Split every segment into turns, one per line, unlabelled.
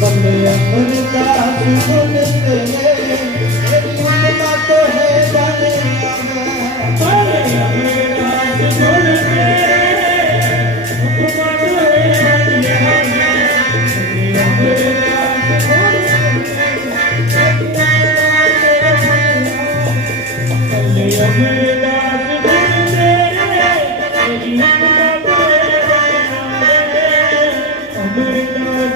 담배 한 그릇 따뜻한 냄새에.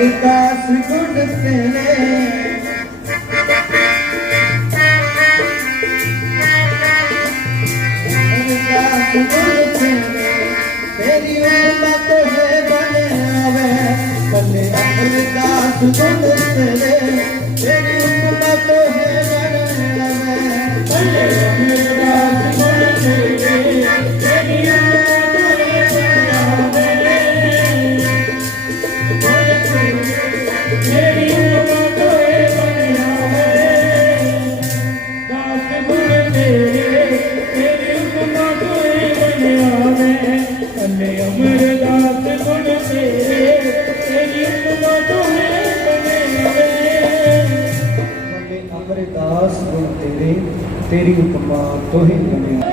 ਅਮਰਦਾਸ ਗੁਣ ਤੇਰੇ ਅਮਰਦਾਸ ਗੁਣ ਤੇਰੇ ਤੇਰੀ ਉਮਤ ਹੈ ਬਣੇ ਆਵੇ ਬੱਲੇ ਅਮਰਦਾਸ ਗੁਣ ਤੇਰੇ ਤੇਰੀ ਅਮਰਦਾਸ ਗੁਣ ਤੇਰੇ ਤੇਰੀ ਉਪਮਾ ਤੋਹੀ ਬਣਿਆ